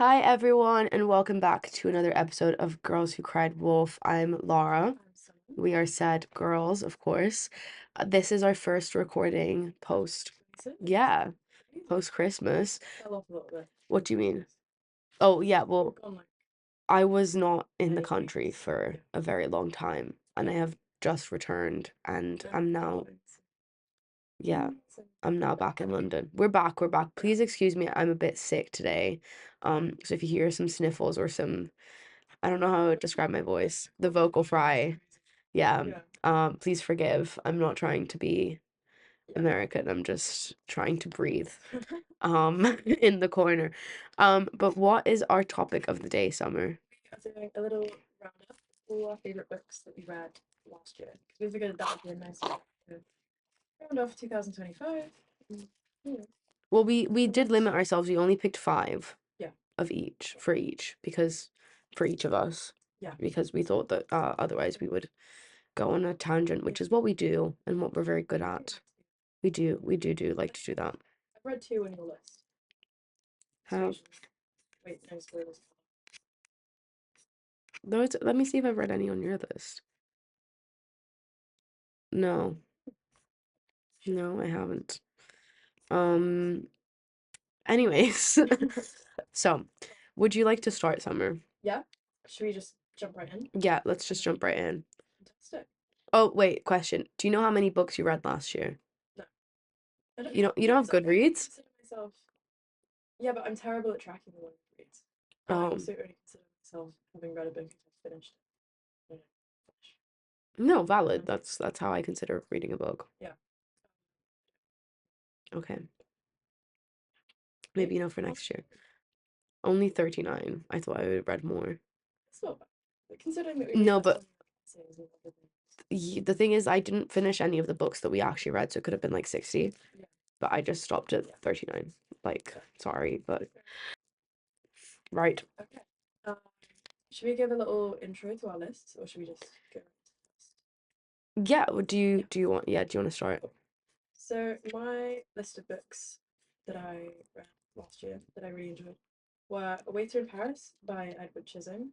Hi, everyone, and welcome back to another episode of Girls Who Cried Wolf. I'm Laura. I'm Summer. We are sad girls, of course. This is our first recording post, yeah, post Christmas. Fell off a little bit. What do you mean? Oh, yeah, well, We've gone like I was not in the 8 country weeks. for Yeah. a very long time, and I have just returned, and I'm now, yeah, I'm now back in London. We're back. Please excuse me, I'm a bit sick today. So if you hear some sniffles or some, I don't know how to describe my voice, the vocal fry, yeah, please forgive. I'm not trying to be American. I'm just trying to breathe, in the corner. But what is our topic of the day, Summer? We are doing a little roundup of all our favourite books that we read last year. Because we figured that would be a nice way to round off 2025. Yeah. Well, we did limit ourselves. We only picked 5 Yeah. of each for each for each of us. Yeah. Because we thought that otherwise we would go on a tangent, which is what we do and what we're very good at. We do like to do that. I've read 2 on your list. How? Wait, no spoilers. Those, let me see if I've read any on your list. No. No, I haven't. Anyways. So, would you like to start, Summer? Yeah? Should we just jump right in? Yeah, let's just jump right in. Fantastic. Oh, wait, question. Do you know how many books you read last year? No. I don't, You don't have because I Goodreads? consider myself. Yeah, but I'm terrible at tracking the one I read. But I Um, also only consider myself having read a book if I've finished it. no, valid. That's how I consider reading a book. Yeah. Okay. Maybe for next year. Only 39. I thought I would have read more. It's not bad. But considering that we No, read but essays and other things. the thing is, I didn't finish any of the books that we actually read, so it could have been like 60. Yeah. But I just stopped at 39. Like, sorry, but right. Okay. Should we give a little intro to our lists, or should we just go first? Yeah, do you want to start? So my list of books that I read last year that I really enjoyed were A Waiter in Paris by Edward Chisholm,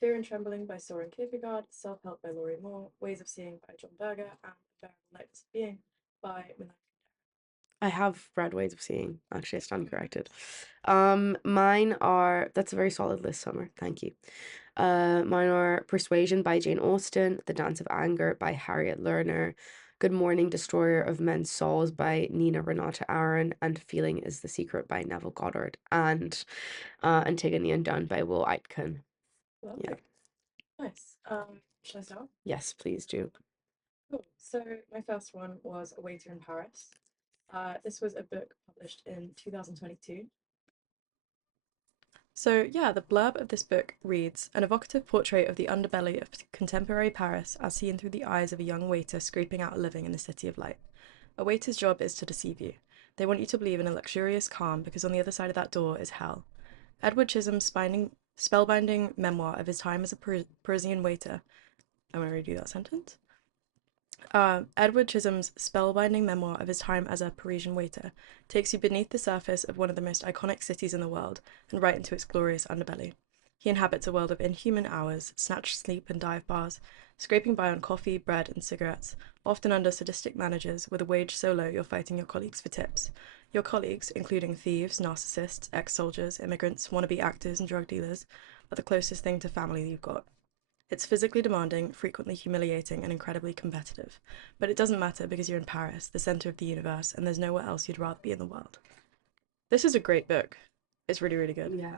Fear and Trembling by Soren Kierkegaard, Self-Help by Laurie Moore, Ways of Seeing by John Berger, and Unbearable Lightness of Being by Milan. I have read Ways of Seeing. Actually, I stand corrected. Mine are, that's a very solid list, Summer. Thank you. Mine are Persuasion by Jane Austen, The Dance of Anger by Harriet Lerner, Good Morning, Destroyer of Men's Souls by Nina Renata Aaron, and Feeling is the Secret by Neville Goddard, and Antigone Undone by Will Aitken. Lovely. Yeah. Nice. Should I start? Yes, please do. Cool. So my first one was A Waiter in Paris. This was a book published in 2022. So yeah, the blurb of this book reads, an evocative portrait of the underbelly of contemporary Paris as seen through the eyes of a young waiter scraping out a living in the city of light. A waiter's job is to deceive you. They want you to believe in a luxurious calm because on the other side of that door is hell. Edward Chisholm's spellbinding memoir of his time as a Parisian waiter. I'm going to redo that sentence. Edward Chisholm's spellbinding memoir of his time as a Parisian waiter takes you beneath the surface of one of the most iconic cities in the world and right into its glorious underbelly. He inhabits a world of inhuman hours, snatched sleep and dive bars, scraping by on coffee, bread, and cigarettes, often under sadistic managers with a wage so low you're fighting your colleagues for tips. Your colleagues, including thieves, narcissists, ex-soldiers, immigrants, wannabe actors, and drug dealers, are the closest thing to family you've got. It's physically demanding, frequently humiliating, and incredibly competitive. But it doesn't matter because you're in Paris, the centre of the universe, and there's nowhere else you'd rather be in the world. This is a great book. It's really, really good. Yeah.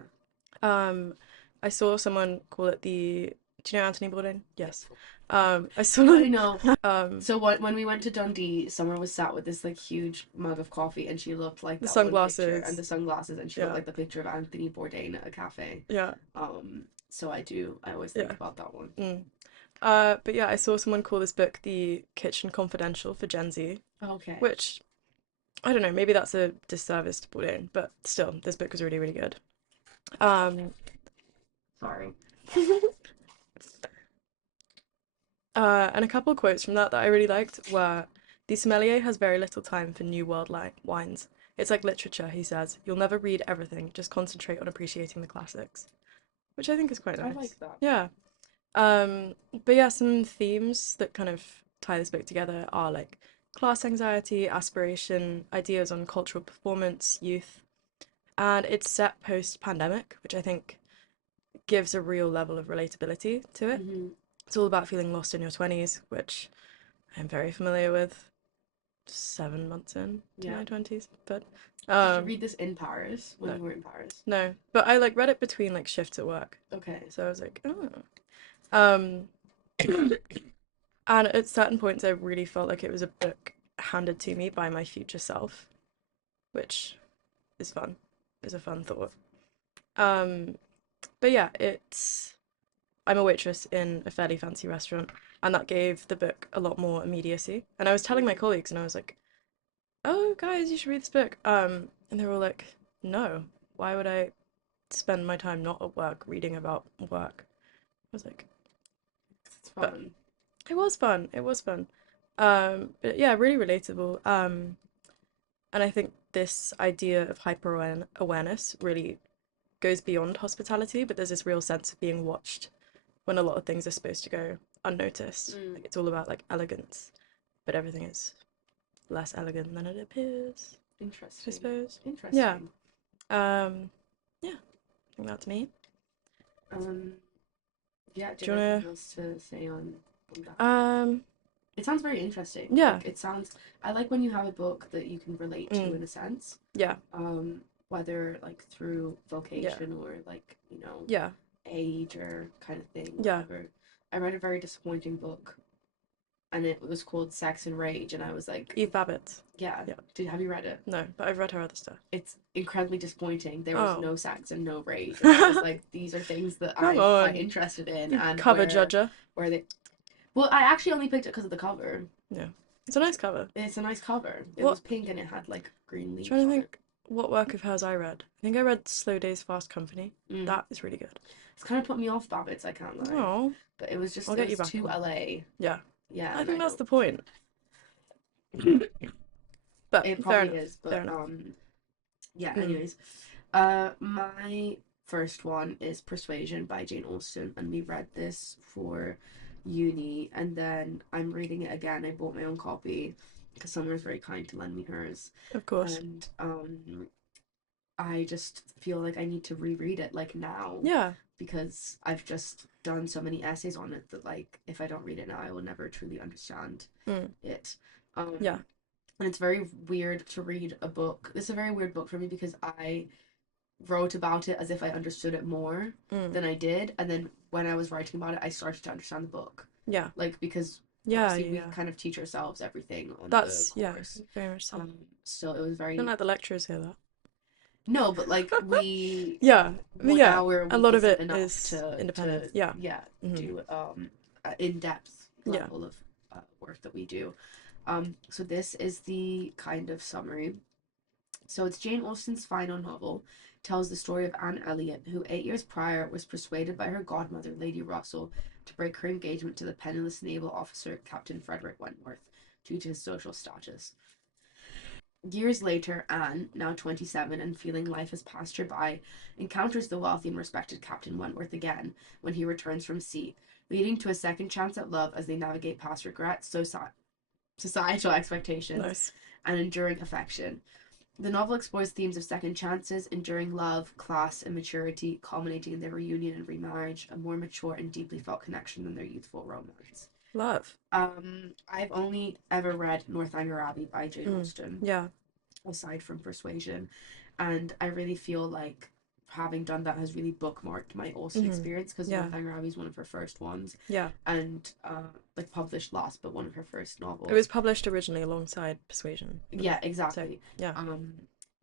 I saw someone call it the. Do you know Anthony Bourdain? Yes. I saw. I know. Um, So when we went to Dundee, Summer was sat with this like huge mug of coffee, and she looked like The that one picture, sunglasses. and the sunglasses, and she Yeah. looked like the picture of Anthony Bourdain at a cafe. Yeah. So I always think Yeah. about that one. But yeah, I saw someone call this book the Kitchen Confidential for Gen Z, Okay. which I don't know, maybe that's a disservice to Bourdain, but still, this book was really, really good. Sorry. And a couple of quotes from that I really liked were, the sommelier has very little time for New World wines. It's like literature, he says. You'll never read everything, just concentrate on appreciating the classics, which I think is quite I nice. like that. Yeah. Um, but yeah, some themes that kind of tie this book together are like class anxiety, aspiration, ideas on cultural performance, youth, and it's set post-pandemic, which I think gives a real level of relatability to it. Hmm. It's all about feeling lost in your 20s, which I'm very familiar with. 7 months in to Yeah. my 20s, but Did you um, read this in Paris when no, you were in Paris? no, but I like read it between like shifts at work, Okay. so I was like, oh. Um, and at certain points, I really felt like it was a book handed to me by my future self, which is fun. Is a fun thought. Um, but yeah, it's I'm a waitress in a fairly fancy restaurant, and that gave the book a lot more immediacy. And I was telling my colleagues, and I was like, "Oh, guys, you should read this book." And they were all like, "No, why would I spend my time not at work reading about work?" I was like, It's "But fun. it was fun. It was fun." But yeah, really relatable. And I think this idea of hyper awareness really goes beyond hospitality, but there's this real sense of being watched when a lot of things are supposed to go unnoticed. Mm. Like it's all about like elegance, but everything is less elegant than it appears, I Interesting. suppose. Yeah. Interesting. Yeah, I think that's me. Um, yeah, do Do you you have wanna anything else to say on that? um It sounds very interesting. yeah. Like it sounds I like when you have a book that you can relate to Mm, in a sense. yeah. Whether like through Yeah. vocation or like, Yeah. age or kind of thing, Yeah. whatever. I read a very disappointing book and it was called Sex and Rage and I was like, Eve Babbitt. yeah, Yeah. have you read it? No, but I've read her other stuff. It's incredibly disappointing. There was Oh. no sex and no rage. And I was like, these are things that Come I'm quite on. interested in You and cover judger. where they well, I actually only picked it because of the cover. Yeah. It's a nice cover. It's a nice cover. It What was pink and it had like green leaves trying to on it. think what work of hers I read. I think I read Slow Days Fast Company. Mm. That is really good. It's kind of put me off Babbitts, I can't lie. Oh, But it was just I'll it get you was back too in. LA. Yeah. Yeah, I and I think that's don't. the point. But It fair probably enough. is, Fair but enough. yeah. Mm. Anyways, my first one is Persuasion by Jane Austen, and we read this for uni, and then I'm reading it again. I bought my own copy because someone was very kind to lend me hers, Of course. and I just feel like I need to reread it like now Yeah. because I've just done so many essays on it that like if I don't read it now, I will never truly understand Mm. it. Um, Yeah. and it's very weird to read a book. It's a very weird book for me because I wrote about it as if I understood it more Mm. than I did, and then when I was writing about it, I started to understand the book. Yeah. Like because Yeah. obviously we Yeah. kind of teach ourselves everything on the That's yeah. course. Very much so. So it was Don't very let the lecturers hear that. no, but like we Yeah. well Yeah. now we're A lot of decent it enough is to independent. Yeah. yeah Hmm. do in depth Yeah. level of work that we do. So this is the kind of summary. So it's Jane Austen's final novel, tells the story of Anne Elliot, who 8 years prior was persuaded by her godmother, Lady Russell, to break her engagement to the penniless naval officer Captain Frederick Wentworth due to his social status. Years later, Anne, now 27 and feeling life has passed her by, encounters the wealthy and respected Captain Wentworth again when he returns from sea, leading to a second chance at love as they navigate past regrets, societal expectations, Nice. and enduring affection. The novel explores themes of second chances, enduring love, class, and maturity, culminating in their reunion and remarriage, a more mature and deeply felt connection than their youthful romance. Love. I've only ever read Northanger Abbey by Jane Mm. Austen, Yeah. aside from Persuasion, and I really feel like having done that has really bookmarked my Austen experience because Yeah. Northanger Abbey is one of her first ones, Yeah. and like published last, but one of her first novels. It was published originally alongside Persuasion. Yeah, exactly. So, yeah.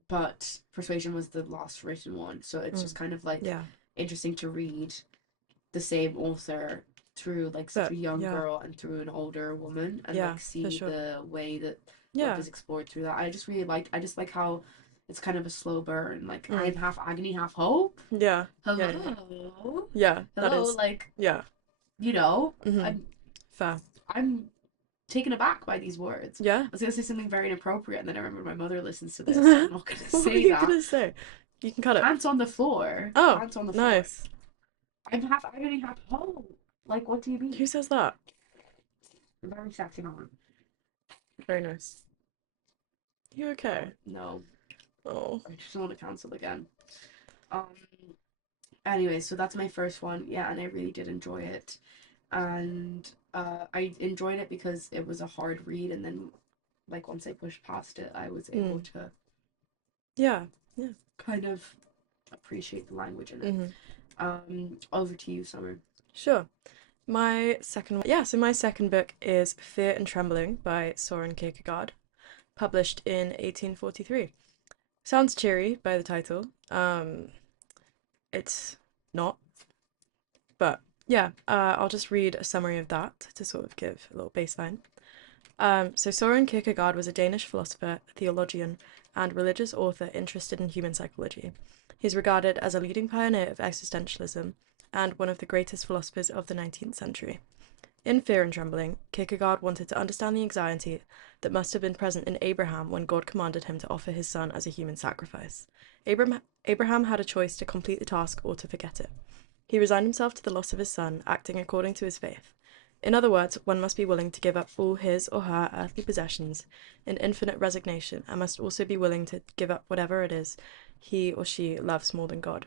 But Persuasion was the last written one, so it's just kind of like Yeah. interesting to read the same author through like such But, a young yeah. girl and through an older woman and Yeah, like for see sure. the way that Yeah. love is explored through that. I just like how it's kind of a slow burn. Like I'm half agony, half hope. Yeah. Hello. Yeah. That Hello, is. like Yeah. you know, Fair. I'm taken aback by these words. Yeah. I was gonna say something very inappropriate, and then I remember my mother listens to this, so I'm not gonna What were say you that. gonna say? You can cut it. Pants on the floor. Oh, Pants on the floor. nice. I only have. Oh, like what do you mean? Who says that? Very sexy mom. Very nice. You okay? No, Oh. I just don't want to cancel again. Um. Anyway, so that's my first one. Yeah, and I really did enjoy it, and I enjoyed it because it was a hard read, and then like once I pushed past it, I was able to Yeah. kind of appreciate the language in it. Mm-hmm. Over to you, Summer. Sure. My second one, yeah, so my second book is Fear and Trembling by Soren Kierkegaard, published in 1843. Sounds cheery by the title. It's not, but yeah, I'll just read a summary of that to sort of give a little baseline. So Soren Kierkegaard was a Danish philosopher, theologian, and religious author interested in human psychology. He's regarded as a leading pioneer of existentialism and one of the greatest philosophers of the 19th century. In Fear and Trembling, Kierkegaard wanted to understand the anxiety that must have been present in Abraham when God commanded him to offer his son as a human sacrifice. Abraham had a choice to complete the task or to forget it. He resigned himself to the loss of his son, acting according to his faith. In other words, one must be willing to give up all his or her earthly possessions in infinite resignation and must also be willing to give up whatever it is he or she loves more than God.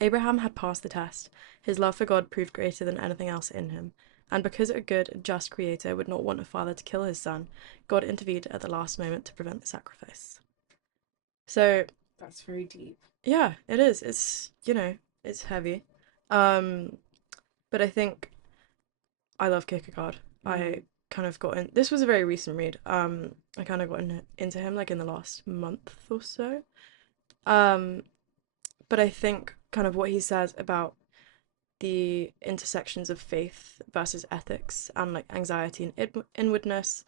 Abraham had passed the test. His love for God proved greater than anything else in him. And because a good and just creator would not want a father to kill his son, God intervened at the last moment to prevent the sacrifice. So That's very deep. yeah, it is. It's heavy. But I think I love Kierkegaard. I kind of got in. This was a very recent read. I kind of got into him like in the last month or so. But I think kind of what he says about the intersections of faith versus ethics and like anxiety and inwardness,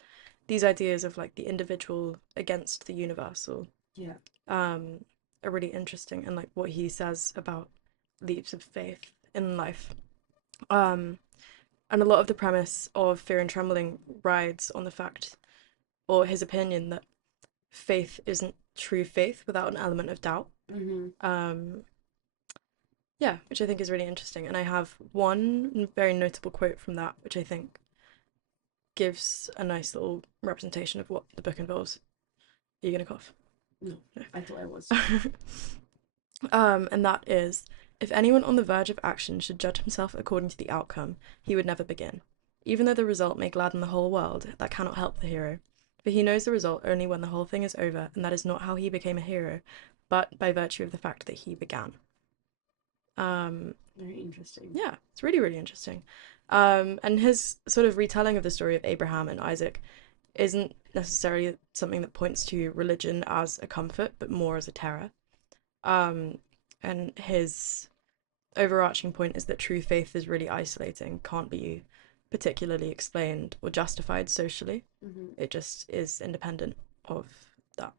these ideas of like the individual against the universal, Yeah. are really interesting, and like what he says about leaps of faith in life. And a lot of the premise of Fear and Trembling rides on the fact, or his opinion, that faith isn't true faith without an element of doubt. Yeah, which I think is really interesting. And I have one very notable quote from that, which I think gives a nice little representation of what the book involves. Are you gonna cough? No, I thought I was. And that is, if anyone on the verge of action should judge himself according to the outcome, he would never begin. Even though the result may gladden the whole world, that cannot help the hero. For he knows the result only when the whole thing is over, and that is not how he became a hero, but by virtue of the fact that he began. Very interesting. Yeah, it's really, really interesting. And his sort of retelling of the story of Abraham and Isaac isn't necessarily something that points to religion as a comfort, but more as a terror. And his overarching point is that true faith is really isolating, can't be particularly explained or justified socially. It just is independent of that.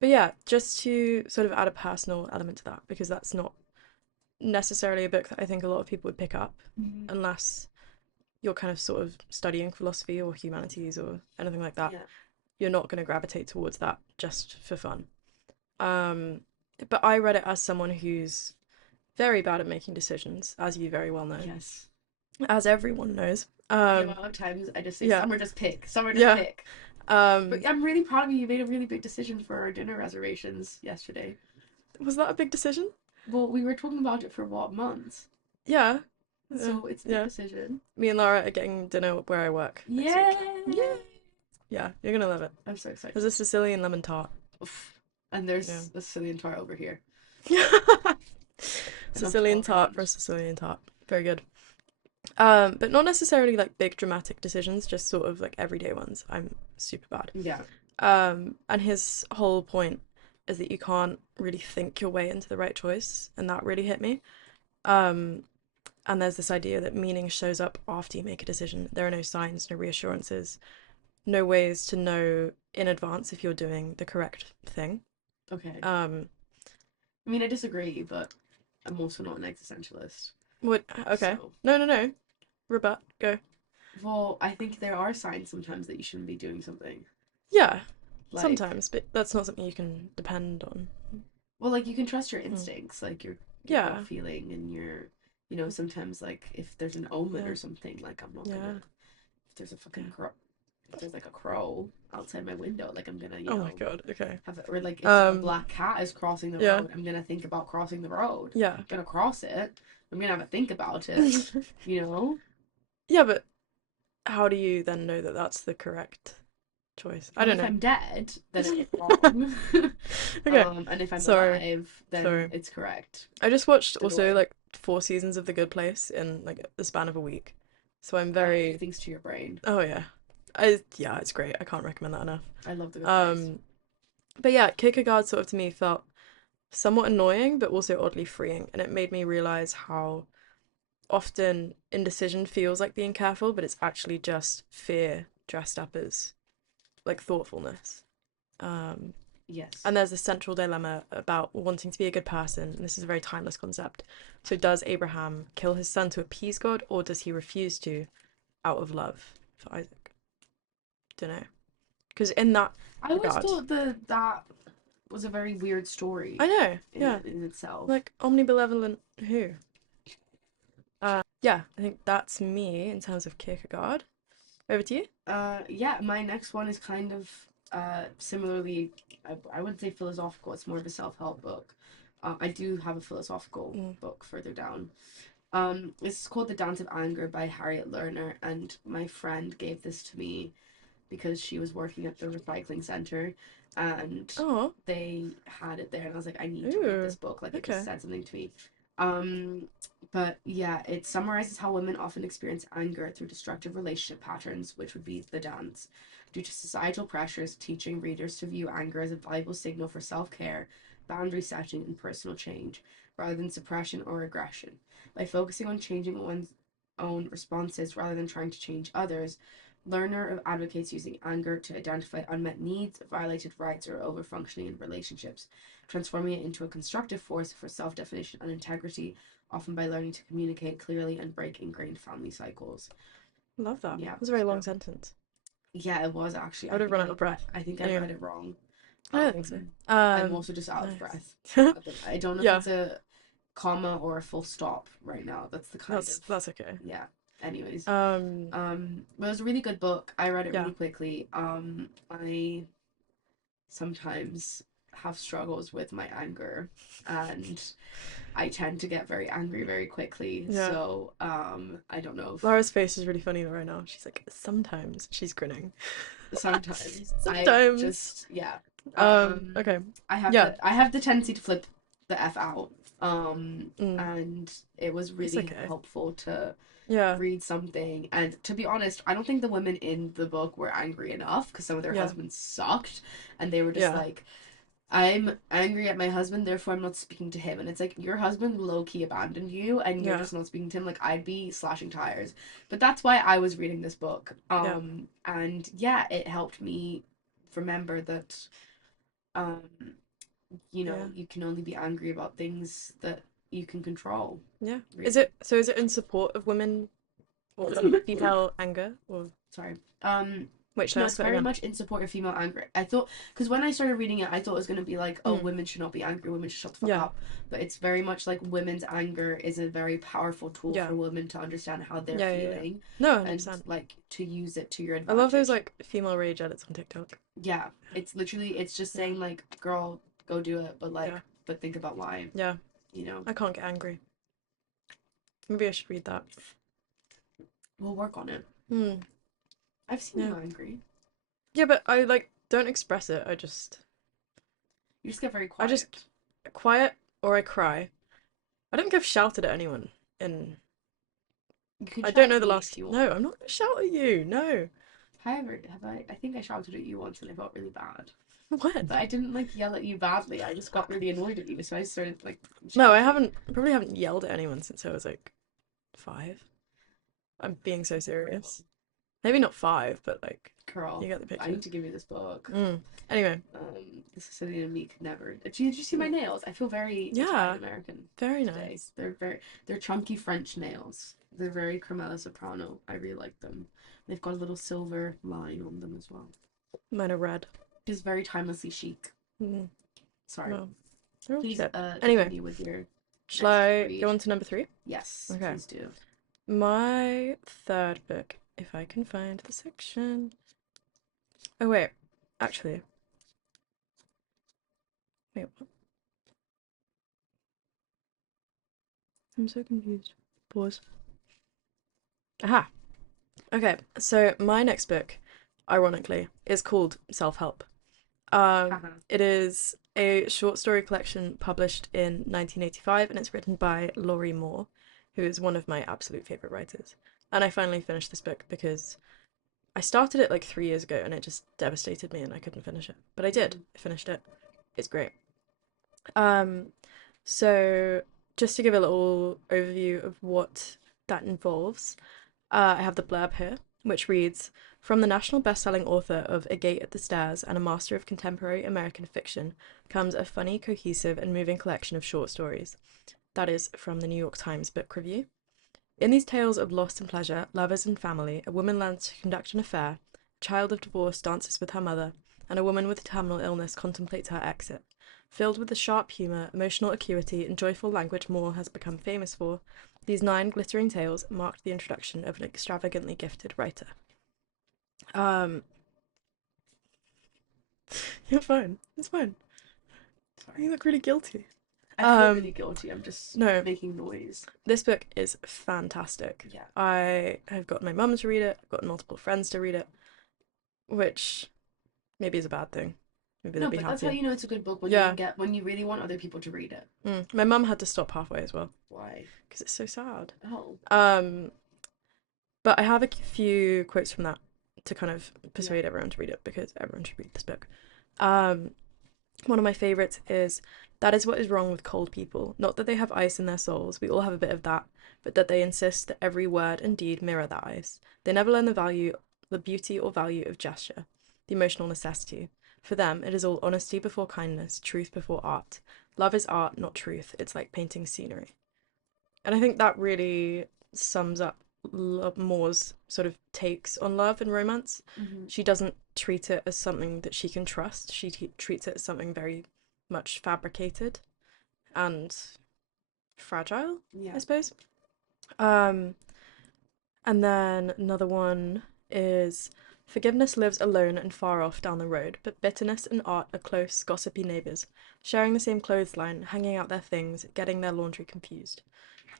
But yeah, just to sort of add a personal element to that, because that's not necessarily a book that I think a lot of people would pick up unless you're kind of sort of studying philosophy or humanities or anything like that. Yeah. You're not going to gravitate towards that just for fun. But I read it as someone who's very bad at making decisions, as you very well know. Yes. As everyone knows. The amount of times I just say, yeah. Summer, just pick. Summer, just pick. But But I'm really proud of you. You made a really big decision for our dinner reservations yesterday. Was that a big decision? Well, we were talking about it for what, months? Yeah. So it's a big decision. Me and Lara are getting dinner where I work. Yeah. Yeah, you're gonna love it. I'm so excited. There's a Sicilian lemon tart. Oof. And there's a Sicilian tart over here. Sicilian tart for a Sicilian tart. Very good. But not necessarily like big dramatic decisions, just sort of like everyday ones. I'm super bad. Yeah. And his whole point is that you can't really think your way into the right choice, and that really hit me. And there's this idea that meaning shows up after you make a decision. There are no signs, no reassurances, no ways to know in advance if you're doing the correct thing. Okay. I mean, I disagree, but I'm also not an existentialist. What? Okay. So. No. Rebut. Go. Well, I think there are signs sometimes that you shouldn't be doing something. Yeah, Like, sometimes, but that's not something you can depend on. well, like you can trust your Mm. instincts, like your gut Yeah. feeling and your, sometimes like if there's an omen Yeah. or something, like I'm not gonna, Yeah. if there's a Yeah. fucking crow, if there's like a crow outside my window, like I'm gonna, Oh my God. Okay. have it, or like if a Um. black cat is crossing the Yeah. road, I'm gonna think about crossing the road. Yeah. I'm gonna cross it. I'm gonna have a think about it, you know? Yeah, but how do you then know that that's the correct choice? I Well, don't if know. I'm dead, then it's wrong. Okay. And if I'm Sorry. alive, then Sorry. it's correct. I just watched Don't also worry. like 4 seasons of The Good Place in like the span of a week. So I'm That really very. thinks to your brain. Oh yeah. Yeah, it's great. I can't recommend that enough. I love the good place. Um but yeah, Kierkegaard sort of to me felt somewhat annoying but also oddly freeing, and it made me realize how often indecision feels like being careful, but it's actually just fear dressed up as like thoughtfulness. Um, Yes. and there's a central dilemma about wanting to be a good person, and this is a very timeless concept. So, does Abraham kill his son to appease God, or does he refuse to out of love for Isaac? Don't know. Because in that I always regard, thought that was a very weird story I know, yeah, in itself. like omnibenevolent who? Yeah, I think that's me in terms of Kierkegaard. Over to you. Yeah, my next one is kind of similarly, I wouldn't say philosophical, it's more of a self-help book. I do have a philosophical Mm. book further down. It's called The Dance of Anger by Harriet Lerner, and my friend gave this to me because she was working at the recycling center and Oh, they had it there, and I was like, I need to read ooh, this book. Like, it just okay. said something to me. Um, but yeah, it summarizes how women often experience anger through destructive relationship patterns, which would be the dance, due to societal pressures, teaching readers to view anger as a valuable signal for self-care, boundary setting, and personal change, rather than suppression or aggression. By focusing on changing one's own responses rather than trying to change others, Lerner advocates using anger to identify unmet needs, violated rights, or overfunctioning in relationships, transforming it into a constructive force for self definition and integrity, often by learning to communicate clearly and break ingrained family cycles. Love that. Yeah, It was a very long so sentence. yeah, it was actually. I would have run out of breath. I think I Anyway, read it wrong. I don't think so. I'm also just out of breath. Nice. I don't know if Yeah, it's a comma or a full stop right now. That's the kind of that's okay. yeah. Anyways, Um, but it was a really good book. I read it yeah. really quickly. I sometimes have struggles with my anger, and I tend to get very angry very quickly. Yeah. So, I don't know if Lara's face is really funny right now. She's like, sometimes she's grinning. sometimes I Sometimes. just yeah. Okay. I Yeah. have the tendency to flip the F out. Mm, And it was it's really okay. helpful to Yeah. read something. And to be honest, I don't think the women in the book were angry enough because some of their Yeah. husbands sucked, and they were just Yeah. like, I'm angry at my husband, therefore I'm not speaking to him. And it's like your husband low key abandoned you and you're Yeah. just not speaking to him. Like I'd be slashing tires. But that's why I was reading this book. Yeah. And yeah, it helped me remember that um Yeah. you can only be angry about things that you can control, Yeah. really. Is it in support of women or female anger? Or Sorry. wait, should I No, ask it's that very again? much in support of female anger. I thought, because when I started reading it, I thought it was going to be like, oh, Mm. women should not be angry, women should shut the fuck Yeah. up. But it's very much like women's anger is a very powerful tool Yeah. for women to understand how they're Yeah. Yeah. Yeah. feeling No, and 100%. like to use it to your I love those advantage. like female rage edits on TikTok. Yeah, it's literally, it's just Yeah. saying, like, girl, go do it, but Yeah. like, but think about why, Yeah. you know? I can't get angry. Maybe I should read that. We'll work on it. Hmm. I've seen Yeah. you angry. Yeah, but I like don't express it. You just get very I quiet. just quiet or I cry. I don't think I've shouted at anyone in You can I shout don't know at the me if last. you No, want. I'm not gonna shout at you. No. Have I? I think I shouted at you once and I felt really bad. When? But I didn't like yell at you badly. I just got really annoyed at you, so I started like No, I shouting. haven't. Probably haven't yelled at anyone since I was like 5. I'm being so serious. Maybe not 5, but like you Girl, get the I picture. need to give you this book. Mm. Anyway, the Sicilian in me could never. Did you see my nails? I feel very Yeah, Italian American very today. nice. They're chunky French nails. They're very Carmela Soprano. I really like them. They've got a little silver line on them as well. Mine are red. Just very timelessly chic. Mm. Sorry. Well, they're all Please cute. continue Anyway, with your shall next I read. go on to number 3? Yes, Okay. please do. My third book, if I can find the section. Oh wait, actually. Wait, what? I'm so confused. Pause. Aha! Okay, so my next book, ironically, is called Self-Help. It is a short story collection published in 1985, and it's written by Laurie Moore, who is one of my absolute favorite writers. And I finally finished this book because I started it like 3 years ago, and it just devastated me, and I couldn't finish it. But I did. I finished it. It's great. So just to give a little overview of what that involves, I have the blurb here, which reads, "From the national best-selling author of A Gate at the Stairs and a master of contemporary American fiction comes a funny, cohesive, and moving collection of short stories." That is from the New York Times Book Review. "In these tales of loss and pleasure, lovers and family, a woman learns to conduct an affair, a child of divorce dances with her mother, and a woman with a terminal illness contemplates her exit. Filled with the sharp humour, emotional acuity, and joyful language Moore has become famous for, these 9 glittering tales marked the introduction of an extravagantly gifted writer." You're fine. It's fine. Sorry. You look really guilty. I feel really guilty. I'm just no. making noise. This book is fantastic. Yeah. I have gotten my mum to read it. I've gotten multiple friends to read it, which maybe is a bad thing. Maybe they'll No, be but happy. that's how you know it's a good book when Yeah. when you really want other people to read it. My mum had to stop halfway as well Why? because it's so sad. Oh. But I have a few quotes from that to kind of persuade everyone to read it because everyone should read this book. One of my favorites is, "That is what is wrong with cold people. Not that they have ice in their souls, we all have a bit of that, but that they insist that every word and deed mirror that ice. They never learn the beauty or value of gesture, the emotional necessity. For them, it is all honesty before kindness, truth before art. Love is art, not truth. It's like painting scenery." And I think that really sums up Moore's sort of takes on love and romance. She doesn't treat it as something that she can trust. She treats it as something very much fabricated and fragile, I suppose. And then another one is, "Forgiveness lives alone and far off down the road, but bitterness and art are close, gossipy neighbours, sharing the same clothesline, hanging out their things, getting their laundry confused."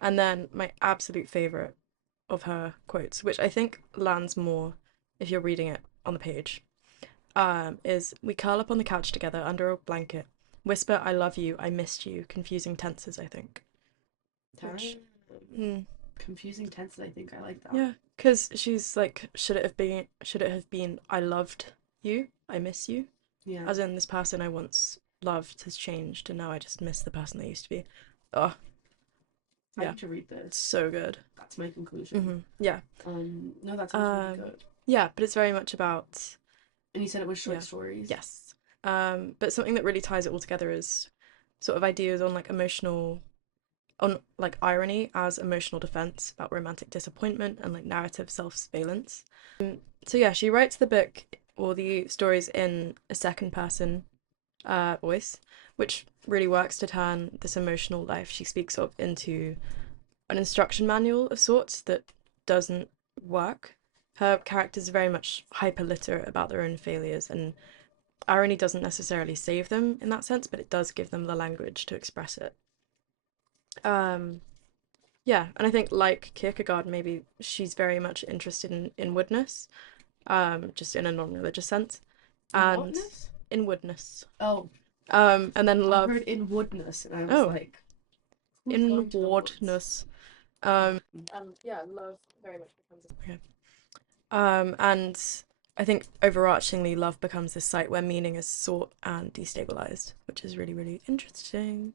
And then my absolute favourite of her quotes, which I think lands more if you're reading it on the page, is, "We curl up on the couch together under a blanket, whisper 'I love you, I missed you,' confusing tenses, I think." Which, confusing tenses, I think. I like that. Yeah, because she's like, should it have been, "I loved you, I miss you," as in this person I once loved has changed and now I just miss the person they used to be. Oh, I need to read this. It's so good. That's my conclusion. Yeah. No, that sounds really good. Yeah, but it's very much about. And you said it was short stories. Yes. But something that really ties it all together is sort of ideas on irony as emotional defense about romantic disappointment and like narrative self-surveillance. So yeah, she writes the book or the stories in a second person voice, which really works to turn this emotional life she speaks of into an instruction manual of sorts that doesn't work. Her characters are very much hyper literate about their own failures, and irony doesn't necessarily save them in that sense, but it does give them the language to express it. Yeah, and I think like Kierkegaard, maybe she's very much interested in inwardness, just in a non-religious sense. And inwardness. Oh. And then love. I heard inwardness, and I was like, inwardness. And yeah, love very much becomes okay. And I think overarchingly, love becomes this site where meaning is sought and destabilized, which is really, really interesting.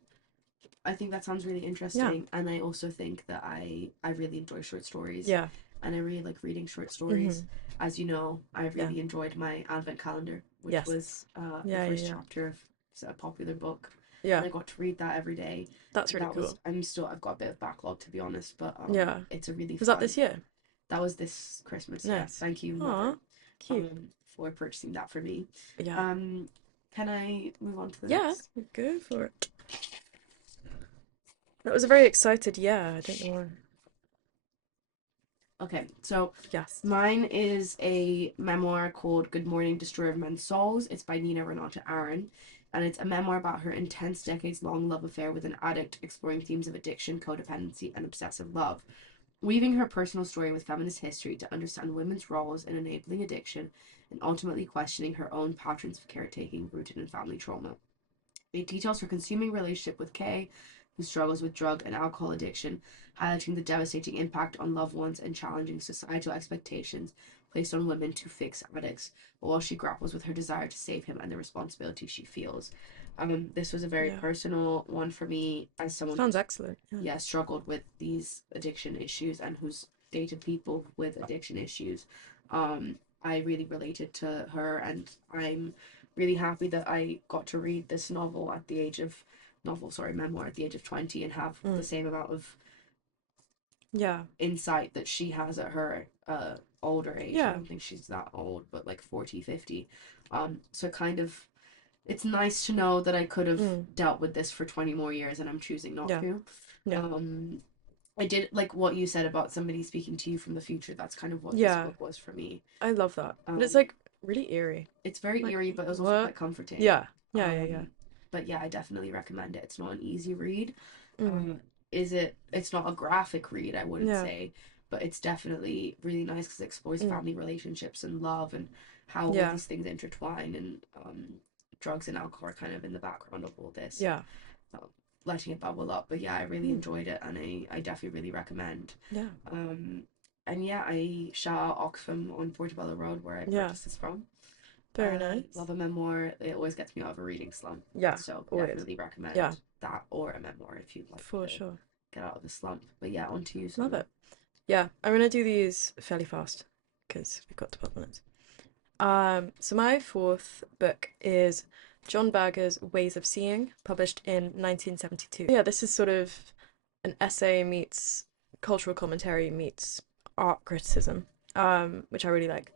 I think that sounds really interesting, and I also think that I really enjoy short stories. Yeah. And I really like reading short stories. As you know, I really enjoyed my advent calendar, which was the first chapter of a popular book, Yeah. and I got to read that every day. That's really That was cool. I've got a bit of backlog, to be honest, but Yeah. it's a really Was that fun. this year? That was this Christmas, yeah. Nice. Thank you, Aw, mother, cute. for purchasing that for me. Yeah. Um, can I move on to the Yeah, next? go for it. That was a very excited yeah. I don't know why. Okay, so Yes. mine is a memoir called Good Morning, Destroyer of Men's Souls. It's by Nina Renata Aaron, and it's a memoir about her intense, decades-long love affair with an addict, exploring themes of addiction, codependency, and obsessive love. Weaving her personal story with feminist history to understand women's roles in enabling addiction and ultimately questioning her own patterns of caretaking rooted in family trauma. It details her consuming relationship with Kay, who struggles with drug and alcohol addiction, highlighting the devastating impact on loved ones and challenging societal expectations placed on women to fix addicts, while she grapples with her desire to save him and the responsibility she feels. This was a very Yeah. personal one for me as someone Sounds who's excellent. Yeah. struggled with these addiction issues and who's dated people with addiction issues. I really related to her, and I'm really happy that I got to read this memoir at the age of 20 and have the same amount of Yeah. insight that she has at her older age. I Yeah. don't think she's that old, but like 40, 50. So kind of it's nice to know that I could have dealt with this for 20 more years and I'm choosing not Yeah. to. Yeah. I did like what you said about somebody speaking to you from the future. That's kind of what this Yeah. book was for me. I love that. But it's Um, like really eerie. it's very Like, eerie, but it was also what? quite comforting. Yeah. Yeah, yeah, yeah. But yeah, I definitely recommend it. It's not an easy read. Mm. It's not a graphic read, I wouldn't Yeah. say, but it's definitely really nice because it explores Mm. family relationships and love and how all Yeah. these things intertwine, and drugs and alcohol are kind of in the background of all this. Yeah. Um, letting it bubble up. But yeah, I really Mm. enjoyed it, and I definitely really recommend. Yeah. And yeah, I shout out Oxfam on Portobello Road where I Yeah. purchased this from. Very nice. Love a memoir. It always gets me out of a reading slump. Yeah. So Always. definitely recommend Yeah. that or a memoir if you'd like For to sure. get out of the slump. But yeah, on to you, Love Summer. it. Yeah. I'm gonna do these fairly fast because we've got 12 minutes. So my fourth book is John Berger's Ways of Seeing, published in 1972. Yeah, this is sort of an essay meets cultural commentary meets art criticism, which I really like.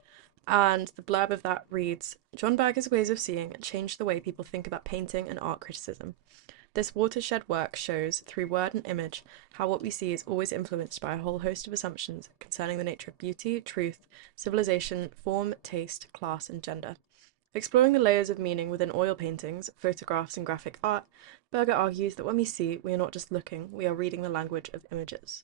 And the blurb of that reads, John Berger's Ways of Seeing changed the way people think about painting and art criticism. This watershed work shows, through word and image, how what we see is always influenced by a whole host of assumptions concerning the nature of beauty, truth, civilization, form, taste, class, and gender. Exploring the layers of meaning within oil paintings, photographs, and graphic art, Berger argues that when we see, we are not just looking, we are reading the language of images.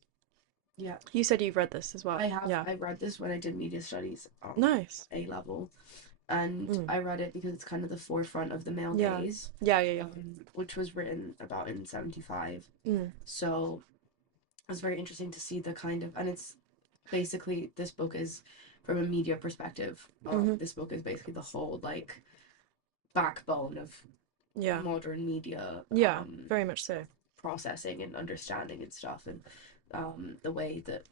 Yeah. You said you've read this as well. I have. Yeah. I read this when I did media studies Nice. A level, and I read it because it's kind of the forefront of the male Yeah. gaze, Yeah, yeah, yeah. which was written about in 75. Mm. So it was very interesting to see the kind of, and it's basically, this book is from a media perspective. This book is basically the whole like backbone of Yeah. modern media. Yeah, very much so. Processing and understanding and stuff, and the way that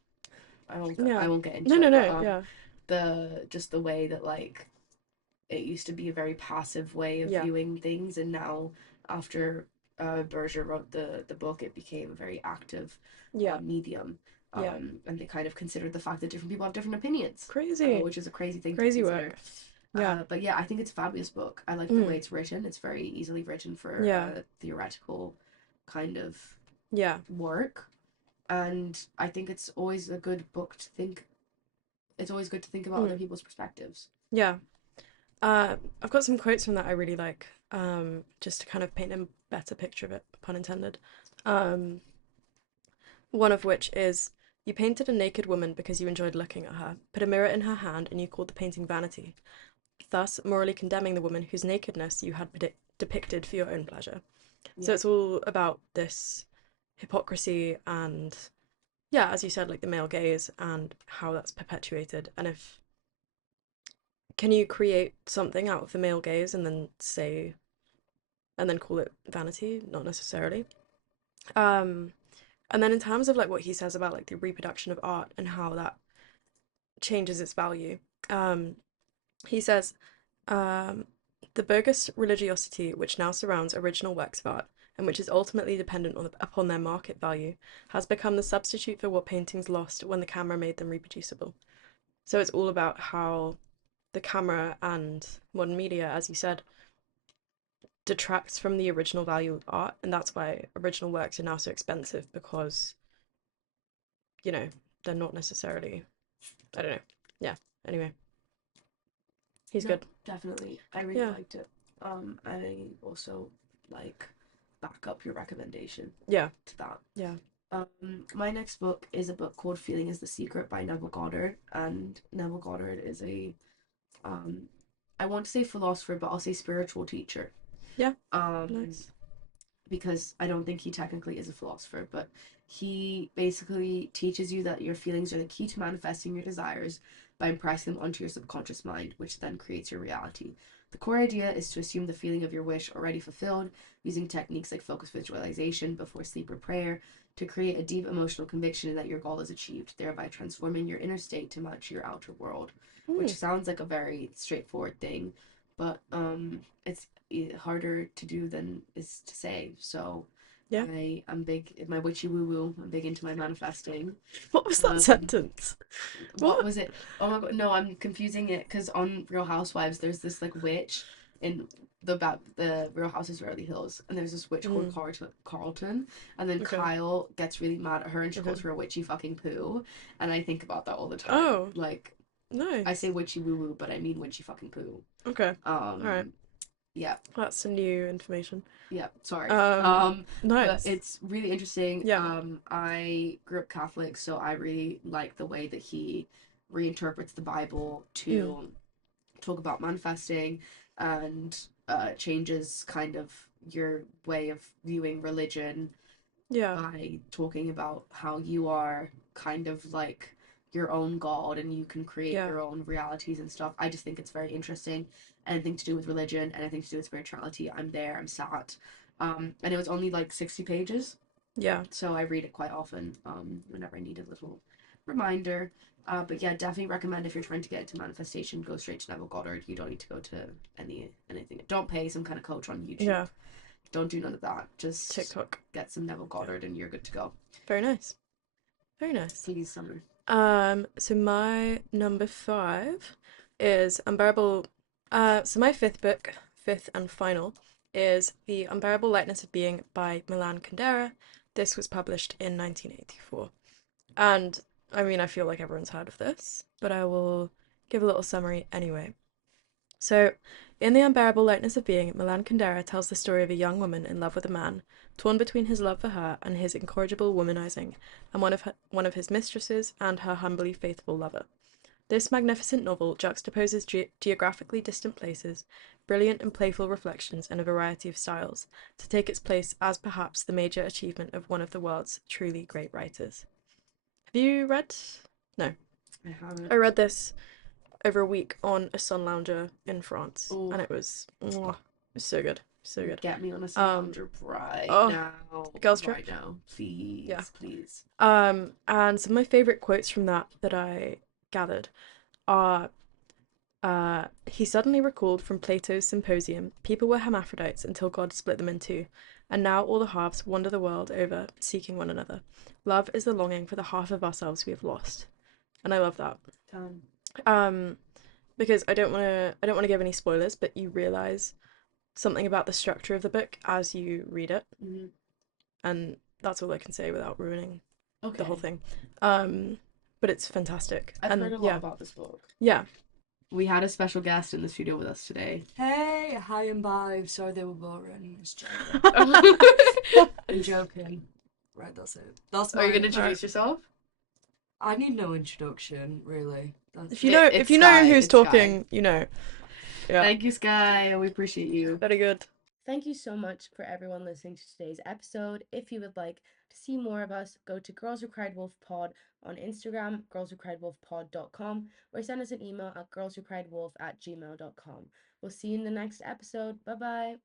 I Yeah. won't get into No, no, it, no. but Yeah. the way that like it used to be a very passive way of Yeah. viewing things, and now after Berger wrote the book, it became a very active Yeah. medium. Yeah. And they kind of considered the fact that different people have different opinions, Crazy. which is a crazy thing Crazy to consider. work. Yeah. But yeah, I think it's a fabulous book. I like the way it's written. It's very easily written for Yeah. theoretical kind of Yeah. work, and I think it's always a good book to think. It's always good to think about other people's perspectives. Yeah. I've got some quotes from that I really like, just to kind of paint a better picture of it, pun intended. One of which is, you painted a naked woman because you enjoyed looking at her, put a mirror in her hand, and you called the painting vanity, thus morally condemning the woman whose nakedness you had depicted for your own pleasure. Yeah. So it's all about this hypocrisy and, yeah, as you said, like the male gaze and how that's perpetuated. And if, can you create something out of the male gaze and then say, and then call it vanity? Not necessarily. And then in terms of like what he says about like the reproduction of art and how that changes its value, he says, The bogus religiosity which now surrounds original works of art, and which is ultimately dependent upon their market value, has become the substitute for what paintings lost when the camera made them reproducible. So it's all about how the camera and modern media, as you said, detracts from the original value of art, and that's why original works are now so expensive, because, you know, they're not necessarily, I don't know. Yeah, anyway. He's No, good. definitely. I really Yeah. liked it. I also like back up your recommendation Yeah. to that. Yeah. My next book is a book called Feeling is the Secret by Neville Goddard, and Neville Goddard is a I want to say philosopher, but I'll say spiritual teacher. Yeah. Um, Nice. because I don't think he technically is a philosopher, but he basically teaches you that your feelings are the key to manifesting your desires by impressing them onto your subconscious mind, which then creates your reality. The core idea is to assume the feeling of your wish already fulfilled, using techniques like focus visualization before sleep or prayer to create a deep emotional conviction that your goal is achieved, thereby transforming your inner state to match your outer world. Which sounds like a very straightforward thing, but it's harder to do than is to say. So Yeah. I'm big in my witchy woo woo. I'm big into my manifesting. What was that sentence? What was it? Oh my god, no, I'm confusing it because on Real Housewives there's this like witch in the Real Houses of Beverly Hills, and there's this witch called Carlton, and then Okay. Kyle gets really mad at her and she Okay. calls her a witchy fucking poo, and I think about that all the time. Oh, Like nice. I say witchy woo woo, but I mean witchy fucking poo. Okay. All right. Yeah. That's some new information. Yeah, sorry. Nice. But it's really interesting. Yeah. I grew up Catholic, so I really like the way that he reinterprets the Bible to talk about manifesting and changes kind of your way of viewing religion Yeah. by talking about how you are kind of like your own god and you can create Yeah. your own realities and stuff. I just think it's very interesting. Anything to do with religion, anything to do with spirituality, I'm there, I'm sat. And it was only like 60 pages, Yeah. so I read it quite often whenever I need a little reminder. But yeah, definitely recommend if you're trying to get into manifestation, go straight to Neville Goddard. You don't need to go to anything. Don't pay some kind of coach on YouTube. Yeah. Don't do none of that. Just TikTok. get some Neville Goddard and you're good to go. Very nice. Very nice. Please, Summer. So my number 5 is Unbearable. So my fifth and final, is The Unbearable Lightness of Being by Milan Kundera. This was published in 1984. And I mean, I feel like everyone's heard of this, but I will give a little summary anyway. So, in The Unbearable Lightness of Being, Milan Kundera tells the story of a young woman in love with a man, torn between his love for her and his incorrigible womanizing, and one of his mistresses and her humbly faithful lover. This magnificent novel juxtaposes geographically distant places, brilliant and playful reflections, and a variety of styles, to take its place as perhaps the major achievement of one of the world's truly great writers. Have you read? No. I haven't. I read this over a week on a sun lounger in France, and it was so good, so good. Get me on a sun lounger right now. Girls Trip. Right now, please, Yeah. please. And some of my favorite quotes from that I gathered are, he suddenly recalled from Plato's Symposium, people were hermaphrodites until God split them in two, and now all the halves wander the world over, seeking one another. Love is the longing for the half of ourselves we have lost, and I love that. Because I don't want to give any spoilers, but you realize something about the structure of the book as you read it, and that's all I can say without ruining the whole thing. But it's fantastic. I've heard a lot about this book. Yeah. We had a special guest in the studio with us today. Hey, hi and bye. Sorry they were boring. I'm joking. Right, that's it. Are you gonna introduce yourself? I need no introduction, really. If you know who's talking, you know. Yeah. Thank you, Sky. We appreciate you. Very good. Thank you so much for everyone listening to today's episode. If you would like to see more of us, go to Girls Who Cried Wolf Pod on Instagram, girlswhocriedwolfpod.com, or send us an email at girlswhocriedwolf@gmail.com. We'll see you in the next episode. Bye-bye.